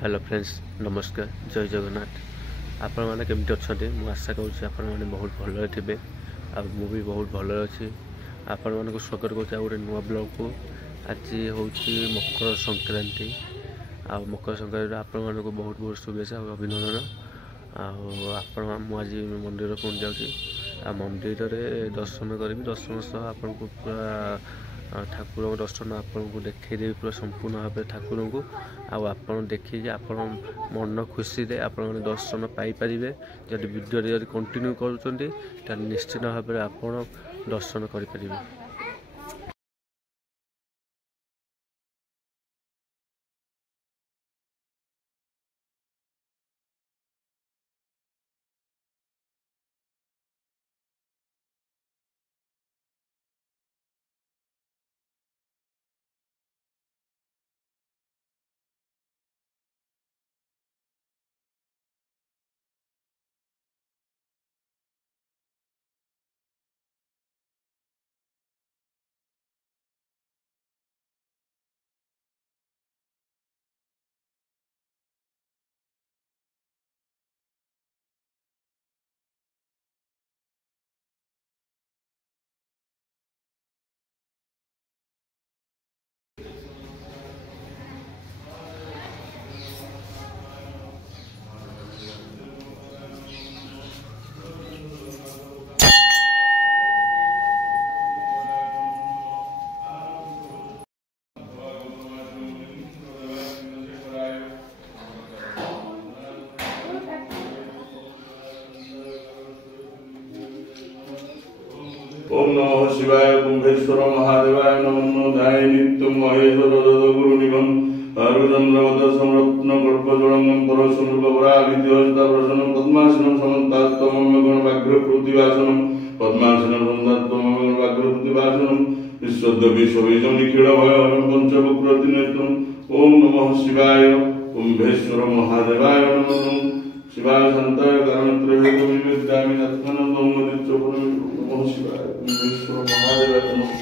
Hello friends, नमस्कार, जय जगन्नाथ। आपण मैंने केमती अच्छा मुझे आशा करुँच आपण मैंने बहुत भल थे भी बहुत भल अच्छी। आपण मानक स्वागत कर गोटे नुआ ब्लॉग को। आज हूँ मकर संक्रांति। मकर संक्रांति आपण मानक बहुत बहुत शुभेच्छा और अभिनंदन। आज मंदिर पुणी जाऊँगी मंदिर में दर्शन करी। दर्शन सह आपन को पूरा ठाकुर दर्शन आपको देखदेवी पूरा संपूर्ण भाव ठाकुर को आपड़ देखिए आप मन खुशी से आप दर्शन पाइपर। जब वीडियो कंटिन्यू कर निश्चित भाव में आप दर्शन करें। ओम नमः शिवाय कुंभेश्वर महादेवाय नमो ध्याय नित्यं महेश्वर गुरु निगम अरुचंद्रवद संरत्न कल्पजोड़ंगम परशुनृपवराभिद्योषिता प्रसन्नं पद्मासनं समन्तात्तमं गण व्याघ्र प्रतिवासनं पद्मासनं समन्तात्तमं गण व्याघ्र प्रतिवासनं विश्वद्यपि सविजं निखिल भयहरं पंचवक्रतिनेत्रं। ओम नमः शिवाय कुंभेश्वर महादेवाय नमः शिवाय शांताय कारणत्रय विद्यामि आत्मनं नमः शिवाय कुंभेश्वर महादेवाय नमः।